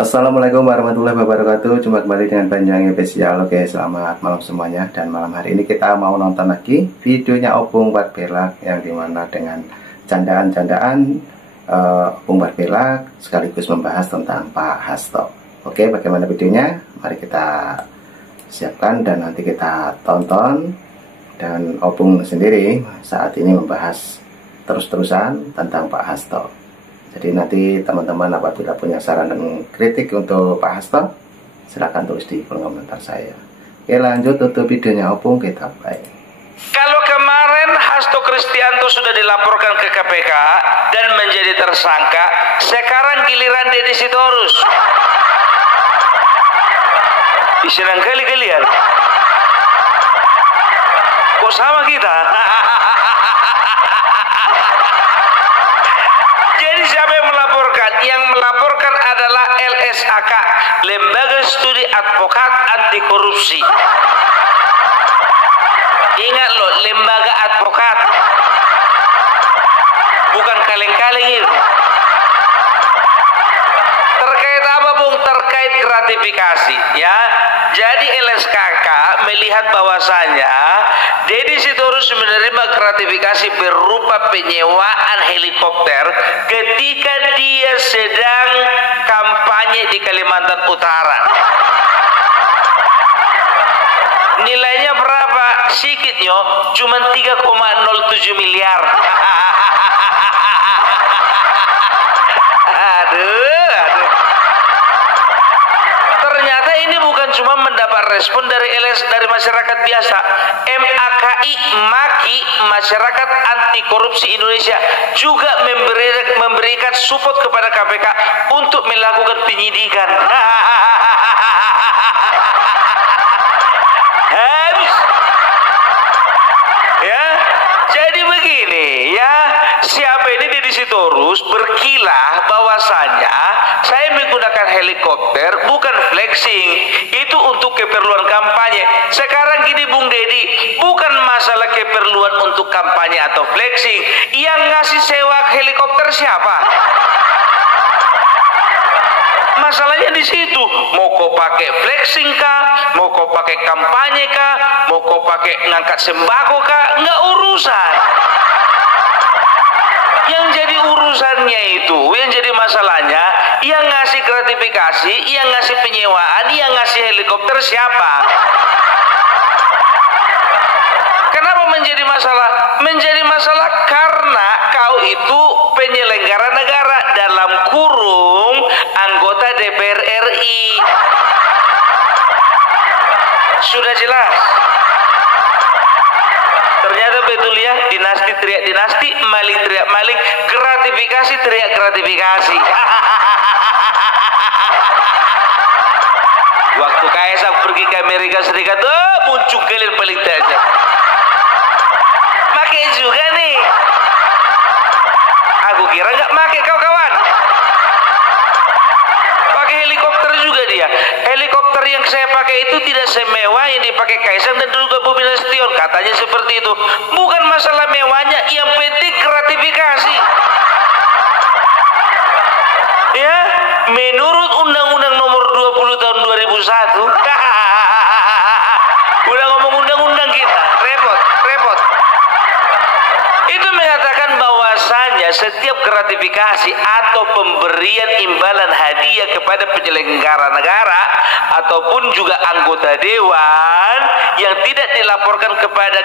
Assalamualaikum warahmatullahi wabarakatuh. Jumpa kembali dengan Banyuwangi Official. Oke, selamat malam semuanya. Dan malam hari ini kita mau nonton lagi videonya Opung Warbelak, yang dimana dengan candaan-candaan Opung Warbelak sekaligus membahas tentang Pak Hasto. Oke, bagaimana videonya? Mari kita siapkan dan nanti kita tonton. Dan Opung sendiri saat ini membahas terus-terusan tentang Pak Hasto. Jadi nanti teman-teman apabila punya saran dan kritik untuk Pak Hasto, silahkan tulis di kolom komentar saya. Oke, lanjut untuk videonya Opung, kita play. Kalau kemarin Hasto Kristianto sudah dilaporkan ke KPK dan menjadi tersangka, sekarang giliran Deddy Sitorus. Senang kali kalian. Kok sama kita? Jadi siapa yang melaporkan? Yang melaporkan adalah LSAK, Lembaga Studi Advokat Anti Korupsi. Ingat loh, lembaga advokat, bukan kaleng-kaleng itu. Terkait apa, Bung? Terkait gratifikasi, ya. Jadi LSKK melihat bahwasanya Deddy Sitorus menerima gratifikasi berupa penyewaan helikopter ketika dia sedang kampanye di Kalimantan Utara. Nilainya berapa? Sikitnya cuma 3,07 miliar. Ternyata ini bukan cuma mendapat respon dari masyarakat biasa. MAKI, Maki Masyarakat Anti Korupsi Indonesia, juga memberikan support kepada KPK untuk melakukan penyidikan. Habis. Ya, jadi begini ya, siapa ini Deddy Sitorus berkilah bahwasanya saya menggunakan helikopter bukan flexing, itu untuk keperluan kampanye. Sekarang gini Bung Deddy, bukan masalah keperluan untuk kampanye atau flexing. Yang ngasih sewa helikopter siapa? Masalahnya di situ. Mau kau pakai flexing kah? Mau kau pakai kampanye kah? Mau kau pakai ngangkat sembako kah? Nggak urusan. Yang jadi urusannya itu, yang jadi masalahnya, yang ngasih gratifikasi, yang ngasih penyewaan, yang ngasih helikopter siapa? Kenapa menjadi masalah? Menjadi masalah karena kau itu penyelenggara negara, dalam kurung anggota DPR RI. Sudah jelas. Ternyata betul ya, dinasti teriak dinasti, maling teriak maling, gratifikasi teriak gratifikasi. Waktu Kaisang pergi ke Amerika Serikat, muncul kalian paling tajam. Pakai juga nih. Aku kira nggak pakai kawan-kawan. Pakai helikopter juga dia. Helikopter yang saya pakai itu tidak semewah yang dipakai Kaisang dan juga Bobi Nasution. Katanya seperti itu. Bukan masalah mewahnya, yang penting gratifikasi. Ya, menurut Undang-Undang Nomor 20 tahun 2001. Udah ngomong undang-undang kita, repot. Itu mengatakan bahwasanya setiap gratifikasi atau pemberian imbalan hadiah kepada penyelenggara negara ataupun juga anggota dewan yang tidak dilaporkan kepada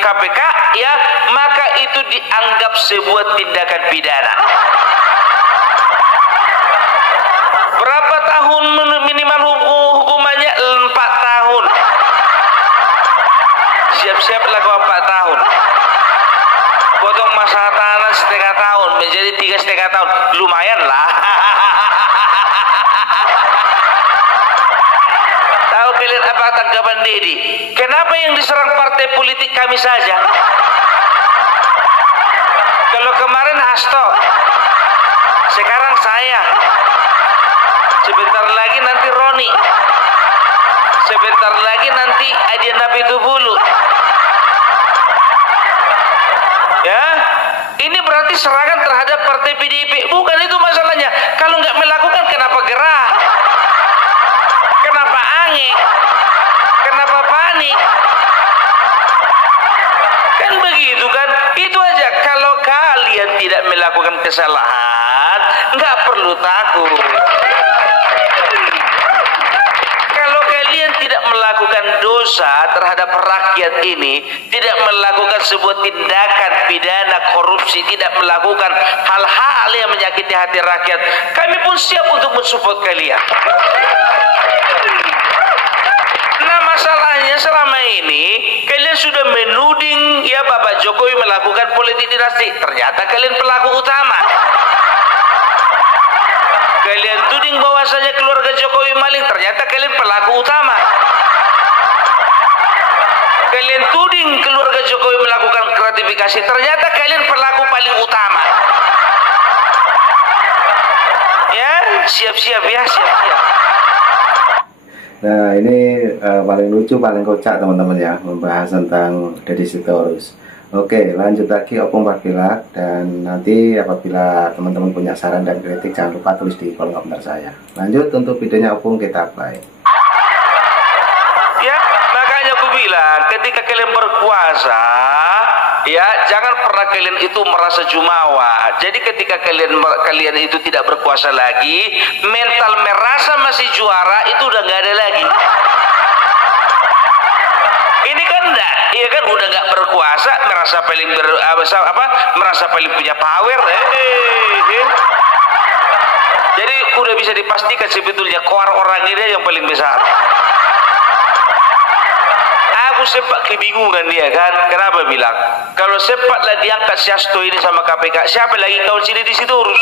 KPK, ya, maka itu dianggap sebuah tindakan pidana. Berapa tahun minimal hukumannya? 4 tahun. Siap-siaplah kau 4 tahun. Potong masa tahanan 1,5 tahun menjadi 3,5 tahun. Lumayan lah. Tahu kalian apa tanggapan Deddy? Kenapa yang diserang partai politik kami saja? Kalau kemarin Hasto, sekarang saya. Sebentar lagi nanti Roni. Sebentar lagi nanti Adian Napitupulu. Ya, ini berarti serangan terhadap partai PDIP. Bukan itu masalahnya. Kalau nggak melakukan, kenapa gerah? tidak melakukan kesalahan, nggak perlu takut. Kalau kalian tidak melakukan dosa terhadap rakyat ini, tidak melakukan sebuah tindakan pidana korupsi, tidak melakukan hal-hal yang menyakiti hati rakyat, kami pun siap untuk mensupport kalian. Nah, masalahnya selama ini kalian sudah menuding ya Bapak Jokowi melakukan politik dinasti. Ternyata kalian pelaku utama. Kalian tuding bahwasanya keluarga Jokowi maling. Ternyata kalian pelaku utama. Kalian tuding keluarga Jokowi melakukan gratifikasi. Ternyata kalian pelaku paling utama. Ya, siap-siap ya, siap-siap. Nah, ini paling lucu, paling kocak teman-teman ya, membahas tentang Deddy Sitorus. Oke, lanjut lagi Opung Parbilak, dan nanti apabila teman-teman punya saran dan kritik jangan lupa tulis di kolom komentar saya. Lanjut untuk videonya Opung, kita play. Ya, makanya aku bilang ketika kalian berkuasa, ya jangan pernah kalian itu merasa jumawa. Jadi ketika kalian itu tidak berkuasa lagi, mental merasa masih juara itu udah nggak ada lagi. Ini kan enggak, iya kan udah nggak berkuasa, merasa paling punya power. Jadi udah bisa dipastikan sebetulnya koar orang ini yang paling besar. Aku sempat kebingungan dia kan, kenapa bilang kalau sempatlah diangkat si Hasto ini sama KPK, siapa lagi kawan sini di situ urus?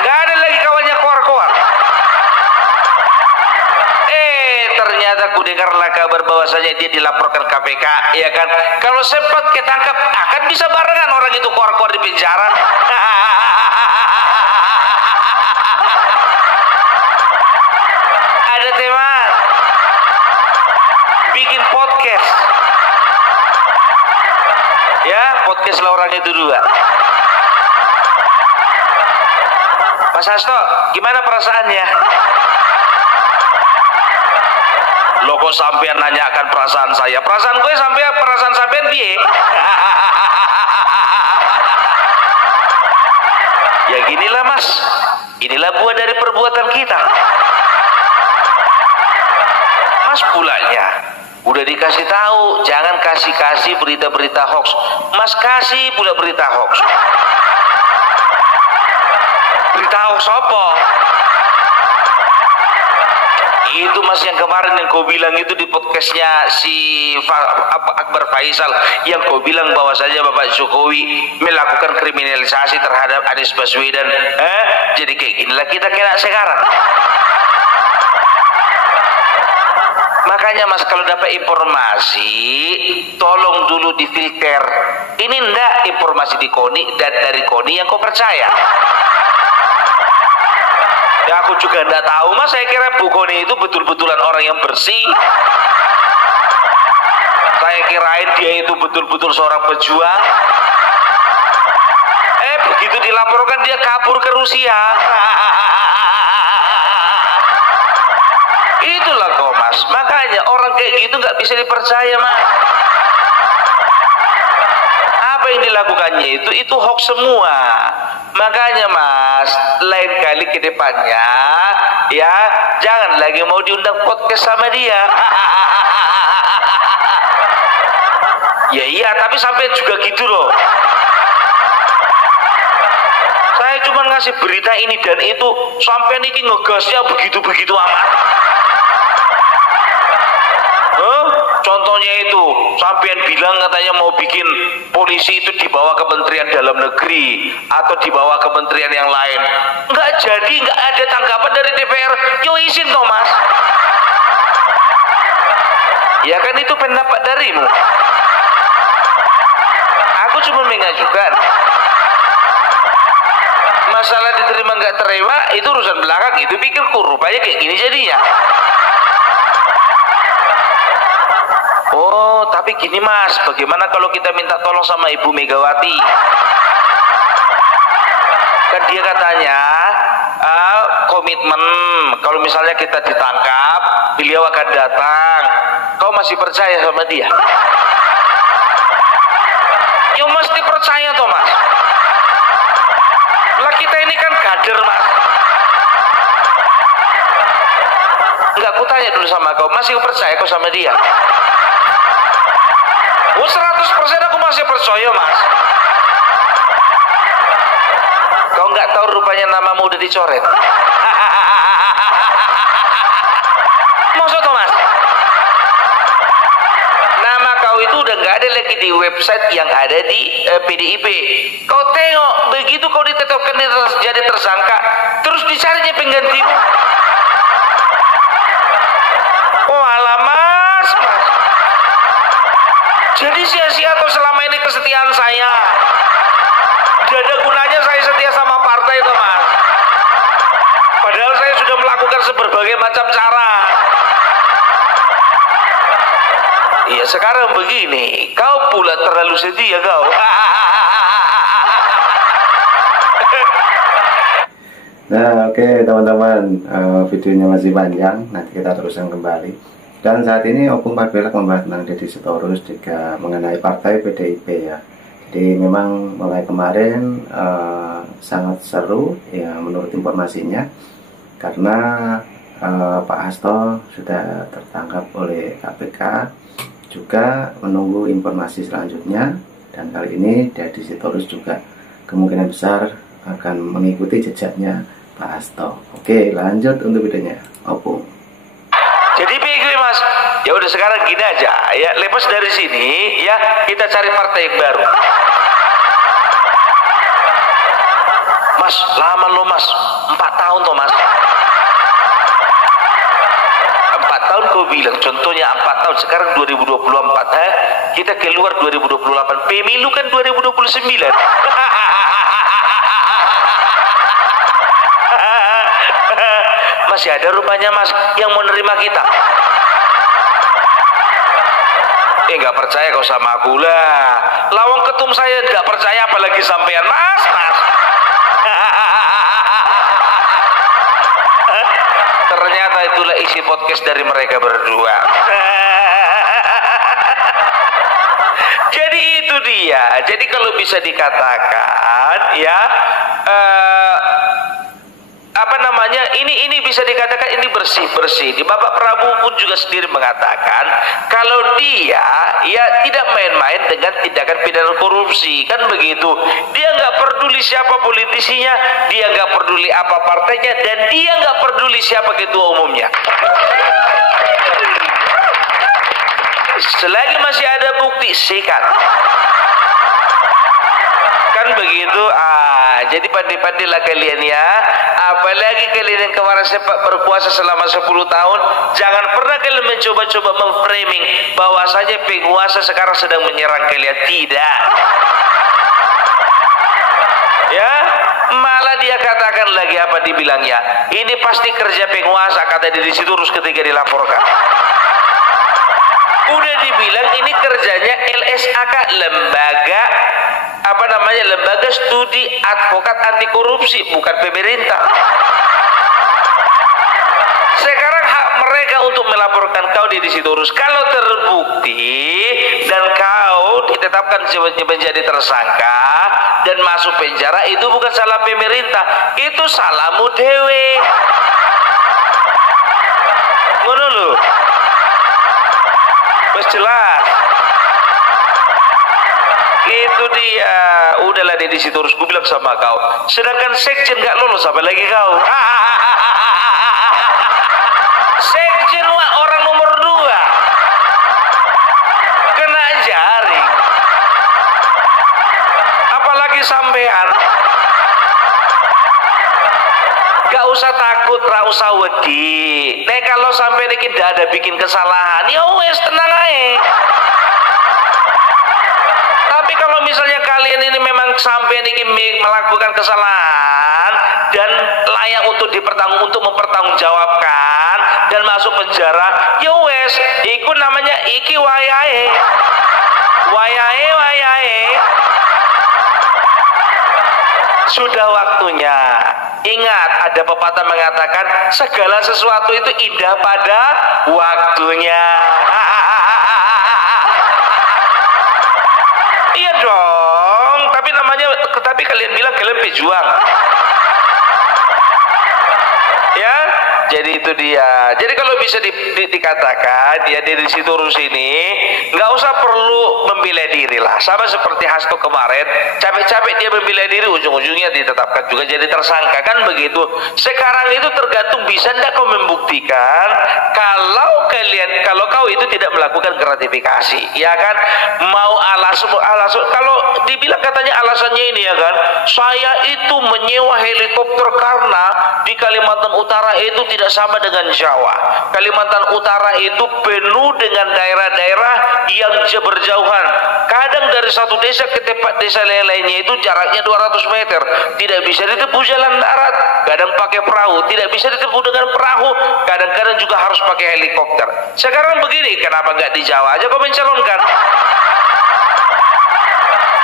Gak ada lagi kawannya koar-koar. Ternyata aku dengarlah kabar bahwasanya dia dilaporkan KPK, ya kan? Kalau sempat ketangkap akan bisa barengan orang itu koar-koar di penjara. Ada teman bikin podcast, ya podcast lah orang itu dua. Mas Hasto, gimana perasaannya? Lo kok sampean nanyakan perasaan saya? Perasaan gue sampai perasaan sampean piye? Ya ginilah mas, inilah buah dari perbuatan kita. Mas pulanya udah dikasih tahu, jangan kasih berita-berita hoax. Mas kasih pula berita hoax. Berita hoax apa? Itu mas yang kemarin yang kau bilang itu di podcastnya si Akbar Faisal, yang kau bilang bahwasanya Bapak Jokowi melakukan kriminalisasi terhadap Anies Baswedan. Jadi kayak inilah kita kena sekarang. Makanya mas kalau dapat informasi tolong dulu difilter. Ini ndak informasi di KONI dan dari KONI yang kau percaya. Ya aku juga ndak tahu mas, saya kira Bu KONI itu betul-betulan orang yang bersih. Saya kirain dia itu betul-betul seorang pejuang. Begitu dilaporkan dia kabur ke Rusia. Itulah kok mas, makanya orang kayak gitu nggak bisa dipercaya mas. Apa yang dilakukannya itu hoax semua. Makanya mas, lain kali ke depannya ya jangan lagi mau diundang podcast sama dia. Ya iya, tapi sampai juga gitu loh. Saya cuma ngasih berita ini dan itu, sampai niki ngegasnya begitu-begitu amat. Contohnya itu, sampean bilang katanya mau bikin polisi itu dibawa Kementerian Dalam Negeri atau dibawa kementerian yang lain. Nggak jadi, nggak ada tanggapan dari DPR. Yo izin toh mas. Ya kan itu pendapat darimu. Aku cuma mengajukan. Masalah diterima nggak terima itu urusan belakang, itu pikir rupanya kayak gini jadinya. Oh, tapi gini mas, bagaimana kalau kita minta tolong sama Ibu Megawati? Kan dia katanya komitmen kalau misalnya kita ditangkap, beliau akan datang. Kau masih percaya sama dia? Ya mesti percaya. percaya toh mas? Lah kita ini kan kader mas. Enggak, aku tanya dulu sama kau, masih percaya kau sama dia? Oh 100% aku masih percaya mas. Kau nggak tahu rupanya namamu udah dicoret. Maksud toh mas? Nama kau itu udah nggak ada lagi di website yang ada di PDIP. Kau tengok, begitu kau ditetapkan jadi tersangka, terus dicarinya penggantimu. Oh alah mas. Jadi sia-sia tuh selama ini kesetiaan saya. Tidak ada gunanya saya setia sama partai itu mas. Padahal saya sudah melakukan berbagai macam cara. Iya sekarang begini, kau pula terlalu setia kau. Nah oke teman-teman, videonya masih panjang, nanti kita teruskan kembali. Dan saat ini Opung Parbelak membahas tentang Deddy Sitorus juga mengenai partai PDIP ya. Jadi memang mulai kemarin sangat seru ya menurut informasinya, karena Pak Hasto sudah tertangkap oleh KPK, juga menunggu informasi selanjutnya, dan kali ini Deddy Sitorus juga kemungkinan besar akan mengikuti jejaknya Pak Hasto. Oke, lanjut untuk videonya Opung. Jadi begini mas, ya udah sekarang gini aja ya, lepas dari sini ya kita cari partai yang baru. Mas, lama lo mas, 4 tahun toh mas. 4 tahun kau bilang, contohnya 4 tahun, sekarang 2024, kita keluar 2028, pemilu kan 2029. Masih ada rupanya mas yang mau nerima kita. Nggak percaya kau sama aku lah. Lawang ketum saya nggak percaya, apalagi sampean mas. Ternyata itulah isi podcast dari mereka berdua. Jadi itu dia. Jadi kalau bisa dikatakan ya ini bisa dikatakan ini bersih. Di Bapak Prabowo pun juga sendiri mengatakan kalau dia ya tidak main-main dengan tindakan pidana korupsi, kan begitu. Dia nggak peduli siapa politisinya, dia nggak peduli apa partainya, dan dia nggak peduli siapa ketua umumnya. Selagi masih ada bukti, sikat. Kan begitu. Jadi pandai-pandailah kalian ya. Apalagi kalian yang kemarin sempat berkuasa selama 10 tahun, jangan pernah kalian mencoba-coba memframing bahwasanya penguasa sekarang sedang menyerang kalian. Tidak. Ya, malah dia katakan lagi apa dibilangnya? Ini pasti kerja penguasa, kata Deddy Sitorus ketika dilaporkan. Udah dibilang ini kerjanya LSAK, lembaga studi advokat anti korupsi, bukan pemerintah. Sekarang hak mereka untuk melaporkan kau Deddy Sitorus. Kalau terbukti dan kau ditetapkan menjadi tersangka dan masuk penjara, itu bukan salah pemerintah, itu salahmu dewe. Ngono lho. Wes jelas. Itu dia. Udahlah Deddy Sitorus, gue bilang sama kau. Sedangkan sekjen gak lolos, apa lagi kau? Sekjen orang nomor 2 kena jaring. Apalagi sampean. Gak usah takut, gak usah wedi. Nek kalau sampai ini tidak ada bikin kesalahan, ya wes tenang aja. Tapi kalau misalnya kalian ini memang sampai ini melakukan kesalahan dan layak untuk mempertanggungjawabkan dan masuk penjara, ya wes, ikut namanya iki wayahe. Sudah waktunya. Ingat, ada pepatah mengatakan segala sesuatu itu indah pada waktunya. Iya dong, kalian bilang kalian pejuang. Ya, jadi itu dia. Jadi kalau bisa dikatakan ya dari Sitorus ini nggak usah perlu membela diri lah. Sama seperti Hasto kemarin, capek-capek dia membela diri, ujung-ujungnya ditetapkan juga jadi tersangka, kan begitu. Sekarang itu tergantung bisa ndak kau membuktikan kalau kau itu tidak melakukan gratifikasi, ya kan? Mau alasan kalau dibilang katanya alasannya ini ya kan, saya itu menyewa helikopter karena di Kalimantan Utara itu tidak sama dengan Jawa. Kalimantan Utara itu penuh dengan daerah-daerah yang berjauhan. Kadang dari satu desa ke tempat desa lainnya itu jaraknya 200 meter. Tidak bisa ditempuh jalan darat. Kadang pakai perahu. Tidak bisa ditempuh dengan perahu. Kadang-kadang juga harus pakai helikopter. Sekarang begini, kenapa nggak di Jawa aja kau mencalonkan?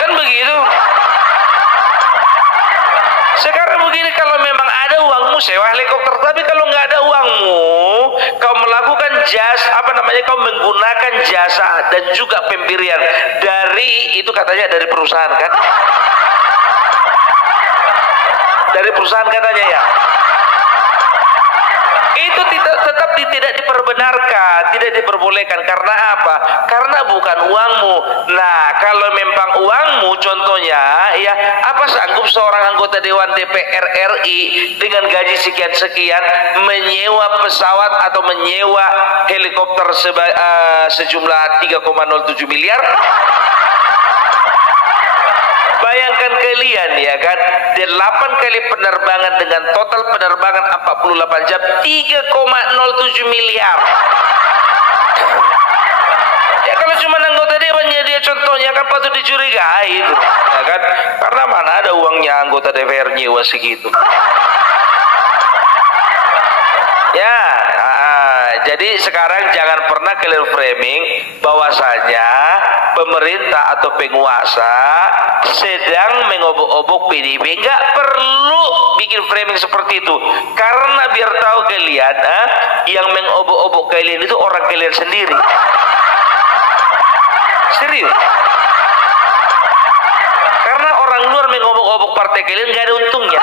Kan begitu. Sekarang begini, kalau memang ada uangmu sewa helikopter, tapi kalau nggak ada uangmu, kau melakukan kau menggunakan jasa dan juga pemberian dari itu katanya dari perusahaan kan? Dari perusahaan katanya ya. Itu tetap tidak diperbenarkan, tidak diperbolehkan. Karena apa? Karena bukan uangmu. Nah, kalau memang uangmu, contohnya, ya, apa sanggup seorang anggota Dewan DPR RI dengan gaji sekian-sekian menyewa pesawat atau menyewa helikopter sejumlah 3,07 miliar? Bayangkan kalian ya kan, 8 kali penerbangan dengan total penerbangan 48 jam 3,07 miliar. Ya kalau cuma anggota dewannya dia contohnya kan patut dicurigai itu, ya kan? Karena mana ada uangnya anggota DPR nyewa segitu. Ya, jadi sekarang jangan pernah kalian framing bahwasanya pemerintah atau penguasa sedang mengobok-obok PDIP. Nggak perlu bikin framing seperti itu, karena biar tahu kalian, yang mengobok-obok kalian itu orang kalian sendiri. Serius. Karena orang luar mengobok-obok partai kalian nggak ada untungnya.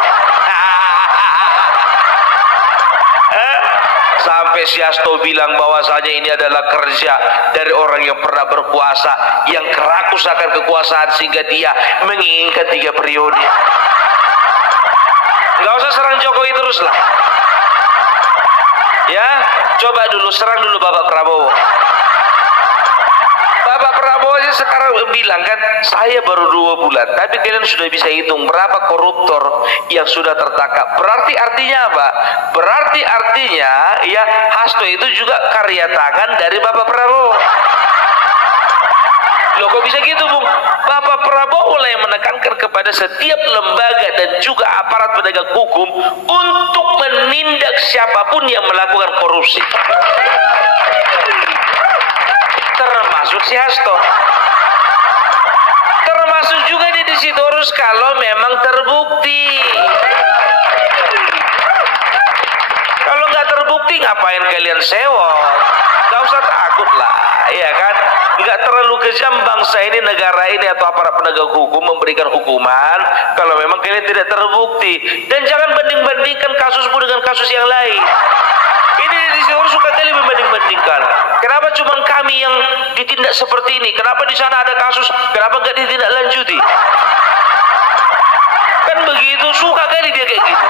Sampai si Hasto bilang bahwasanya ini adalah kerja dari orang yang pernah berkuasa, yang kerakus akan kekuasaan sehingga dia menginginkan 3 periode. Nggak usah serang Jokowi terus lah. Ya, coba dulu serang dulu Bapak Prabowo. Bapak Prabowo aja sekarang bilang kan, saya baru 2 bulan, tapi kalian sudah bisa hitung berapa koruptor yang sudah tertangkap. Berarti artinya apa? Berarti artinya ya Hasto itu juga karya tangan dari Bapak Prabowo. Loh kok bisa gitu Bung? Bapak Prabowo lah yang menekankan kepada setiap lembaga dan juga aparat penegak hukum untuk menindak siapapun yang melakukan korupsi, termasuk si Hasto. Termasuk juga di Sitorus kalau memang terbukti. Kalau nggak terbukti ngapain kalian sewot? Nggak usah takut lah, ya kan? Nggak terlalu kejam bangsa ini, negara ini atau aparat penegak hukum memberikan hukuman kalau memang kalian tidak terbukti. Dan jangan banding-bandingkan kasusmu dengan kasus yang lain. Ini orang suka kali membanding-bandingkan. Kenapa cuma kami yang ditindak seperti ini? Kenapa di sana ada kasus? Kenapa nggak ditindaklanjuti? Kan begitu, suka kali dia kayak gitu.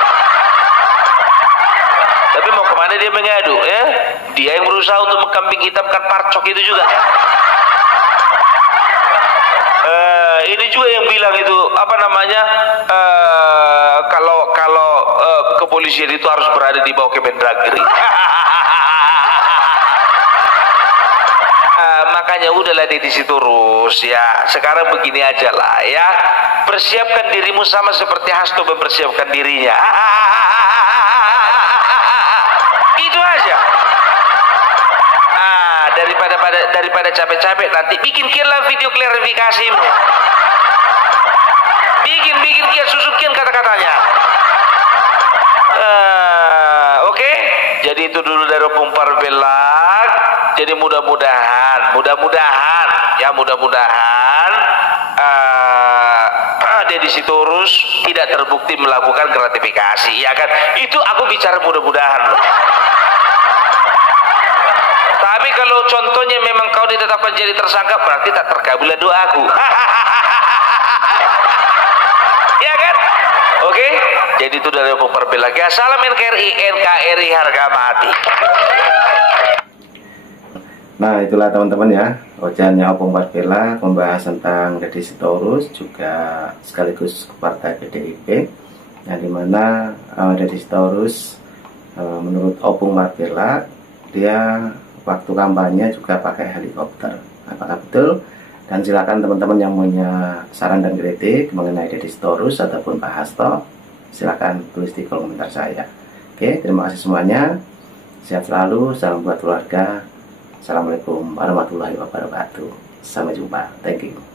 Tapi mau kemana dia mengadu? Ya, dia yang berusaha untuk mengkambing hitamkan Parcok itu juga. Ini juga yang bilang itu apa namanya? Kalau kepolisian itu harus berada di bawah Kemendagri. Makanya udahlah di Sitorus ya. Sekarang begini aja lah ya. Persiapkan dirimu sama seperti Hasto mempersiapkan dirinya. Itu aja. Daripada capek-capek nanti bikin video klarifikasimu. Bikin kian susukin kata-katanya. Oke. Jadi itu dulu dari Opung Parpelak. Jadi mudah-mudahan Deddy Sitorus tidak terbukti melakukan gratifikasi, ya kan? Itu aku bicara mudah-mudahan loh. Tapi kalau contohnya memang kau ditetapkan jadi tersangka, berarti tak terkabullah doaku. Ya kan? Oke? Jadi itu dari Opung Barbella. Salam NKRI harga mati. Nah, itulah teman-teman ya, ocehannya Opung Barbella membahas tentang Deddy Sitorus, juga sekaligus partai PDIP, yang dimana Deddy Sitorus menurut Opung Barbella dia waktu kampanye juga pakai helikopter. Apakah betul? Dan silakan teman-teman yang punya saran dan kritik mengenai Deddy Sitorus ataupun Pak Hasto, silakan tulis di kolom komentar saya. Oke, terima kasih semuanya. Sehat selalu, salam buat keluarga. Assalamualaikum warahmatullahi wabarakatuh. Sampai jumpa. Thank you.